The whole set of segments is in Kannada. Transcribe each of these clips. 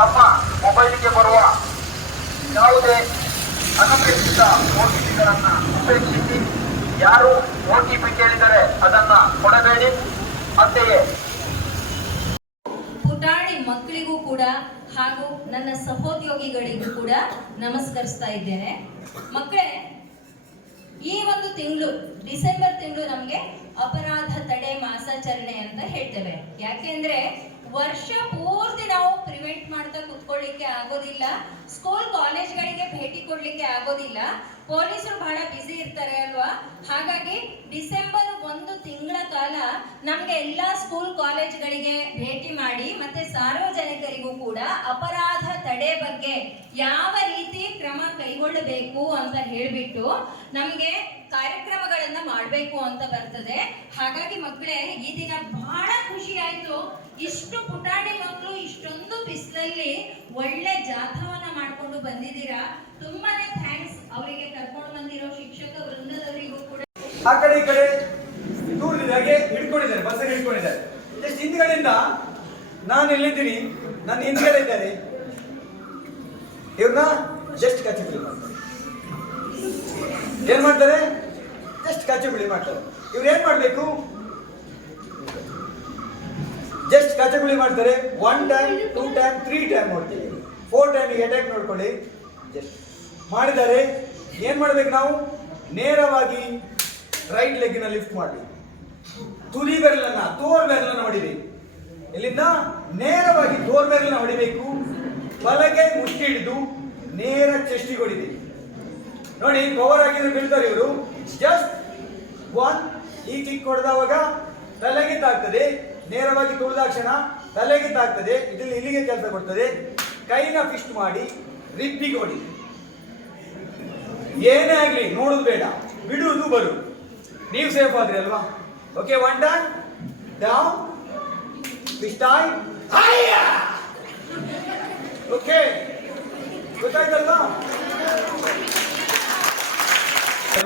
ತಮ್ಮ ಮೊಬೈಲಿಗೆ ಬರುವ ಯಾವುದೇ ಅನಪೇಕ್ಷಿತ ಓಟಿಪಿಗಳನ್ನು ಉಪೇಕ್ಷಿಸಿ ಯಾರು ಒ ಟಿ ಕೇಳಿದರೆ ಅದನ್ನು ಕೊಡಬೇಡಿ. ಅಂತೆಯೇ. ಪುಟಾಣಿ ಮಕ್ಕಳಿಗೂ ಕೂಡ ಹಾಗೂ ನನ್ನ ಸಹೋದ್ಯೋಗಿಗಳಿಗೂ ಕೂಡ ನಮಸ್ಕರಿಸ್ತಾ ಇದ್ದೇನೆ. ಮಕ್ಕಳೇ ಈ ಒಂದು ತಿಂಗಳು, ಡಿಸೆಂಬರ್ ತಿಂಗಳು ನಮಗೆ ಅಪರಾಧ ತಡೆ ಮಾಸಾಚರಣೆ ಅಂತ ಹೇಳ್ತೇವೆ. ಯಾಕೆಂದ್ರೆ ವರ್ಷ ಪೂರ್ತಿ ನಾವು ಪ್ರಿವೆಂಟ್ ಮಾಡ್ತಾ ಕುತ್ಕೊಳ್ಳಿಕ್ಕೆ ಆಗೋದಿಲ್ಲ ಸ್ಕೂಲ್ ಕಾಲೇಜ್ಗಳಿಗೆ ಭೇಟಿ ಕೊಡ್ಲಿಕ್ಕೆ ಆಗೋದಿಲ್ಲ. ಪೊಲೀಸರು ಬಹಳ ಬ್ಯುಸಿ ಇರ್ತಾರೆ ಅಲ್ವಾ? ಹಾಗಾಗಿ ಡಿಸೆಂಬರ್ ಒಂದು ತಿಂಗಳ ಕಾಲ ನಮ್ಗೆ ಎಲ್ಲಾ ಸ್ಕೂಲ್ ಕಾಲೇಜ್ಗಳಿಗೆ ಭೇಟಿ ಮಾಡಿ ಮತ್ತೆ ಸಾರ್ವಜನಿಕರಿಗೂ ಕೂಡ ಅಪರಾಧ ತಡೆ ಬಗ್ಗೆ ಯಾವ ಕ್ರಮ ಕೈಗೊಳ್ಳಬೇಕು ಅಂತ ಹೇಳ್ಬಿಟ್ಟು ನಮ್ಗೆ ಕಾರ್ಯಕ್ರಮಗಳನ್ನ ಮಾಡಬೇಕು ಅಂತ ಬರ್ತದೆ. ಹಾಗಾಗಿ ಮಕ್ಕಳೇ ಈ ದಿನ ಬಹಳ ಖುಷಿ ಆಯ್ತು. ಇಷ್ಟು ಪುಟಾಣಿ ಮಕ್ಕಳು ಇಷ್ಟೊಂದು ಬಿಸಿಲಲ್ಲಿ ಒಳ್ಳೆ ಜಾಥವನ್ನ ಮಾಡ್ಕೊಂಡು ಬಂದಿದ್ದೀರಾ. ತುಂಬಾನೇ ಥ್ಯಾಂಕ್ಸ್ ಅವರಿಗೆ ಕರ್ಕೊಂಡು ಬಂದಿರೋ ಶಿಕ್ಷಕ ವೃಂದದವರಿಗೂ ಕೂಡ. ಹಿಂದ್ಗಡೆಯಿಂದ ನಾನು ಎಲ್ಲಿದ್ದೀನಿ? ನನ್ನ ಹಿಂದ್ಗಡೆ ಇದ್ದಾರೆ. ಇವ್ರನ್ನ ಜಸ್ಟ್ ಕಚ್ಚಿ ಬಿಳಿ ಮಾಡ್ತಾರೆ. ಏನ್ ಮಾಡ್ತಾರೆ? ಜಸ್ಟ್ ಕಚ್ಚಿ ಬಿಳಿ ಮಾಡ್ತಾರೆ. ಇವ್ರು ಏನ್ ಮಾಡ್ಬೇಕು? ಜಸ್ಟ್ ಕಚ್ಚಿ ಬಿಳಿ ಮಾಡ್ತಾರೆ. One time two time three time ನೋಡ್ತೀವಿ. ಫೋರ್ ಟೈಮ್ ಅಟ್ಯಾಕ್ ನೋಡ್ಕೊಳ್ಳಿ. ಜಸ್ಟ್ ಮಾಡಿದ್ದಾರೆ. ಏನ್ ಮಾಡ್ಬೇಕು ನಾವು? ನೇರವಾಗಿ ರೈಟ್ ಲೆಗ್ಗಿನ ಲಿಫ್ಟ್ ಮಾಡಿ ತುದಿ ಬೆರಲನ್ನ ತೋರ್ ಬೆರಲನ್ನ ಹೊಡಿಬೇಕು ಇಲ್ಲಿಂದ ನೇರವಾಗಿ ತೋರ್ ಬೆರಲನ್ನ ಹೊಡಿಬೇಕು. ಬಲಗೆ ಮುಚ್ಚಿಡಿದು ನೇರ ಚೆಸ್ಟಿಗೆ ಹೊಡಿಬೇಕು ನೋಡಿ ಕವರ್ ಆಗಿದ್ರೆ ಬೀಳ್ತಾರೆ ಇವರು ಜಸ್ಟ್ ಒನ್ ಈ ಕಿಕ್ ಹೊಡೆದವಾಗ ತಲೆಗೆ ತಾಗ್ತದೆ ನೇರವಾಗಿ ತುಳಿದಾಕ್ಷಣ ತಲೆಗೆ ತಾಗ್ತದೆ ಇದರಲ್ಲಿ ಇಲ್ಲಿಗೆ ಕೆಲಸ ಕೊಡ್ತದೆ. ಕೈನ ಫಿಸ್ಟ್ ಮಾಡಿ ರಿಪ್ಪಿಗೆ ಹೊಡಿ ಏನೇ ಆಗಲಿ, ನೋಡುದು ಬೇಡ ಬಿಡುವುದು ಬರು. ನೀವು ಸೇಫ್ ಆದ್ರಿ ಅಲ್ವಾ? Okay one done down ಪಿಸ್ಟಾಯ್ okay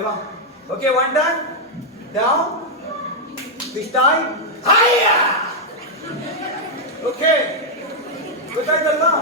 ಅಲ್ವಾ ಓಕೆ ಒನ್ ಟೈಮ್ ಡೌನ್ ಪಿಸ್ಟಾಯ್ ಓಕೆ ಗೊತ್ತಾಯ್ತಲ್ವಾ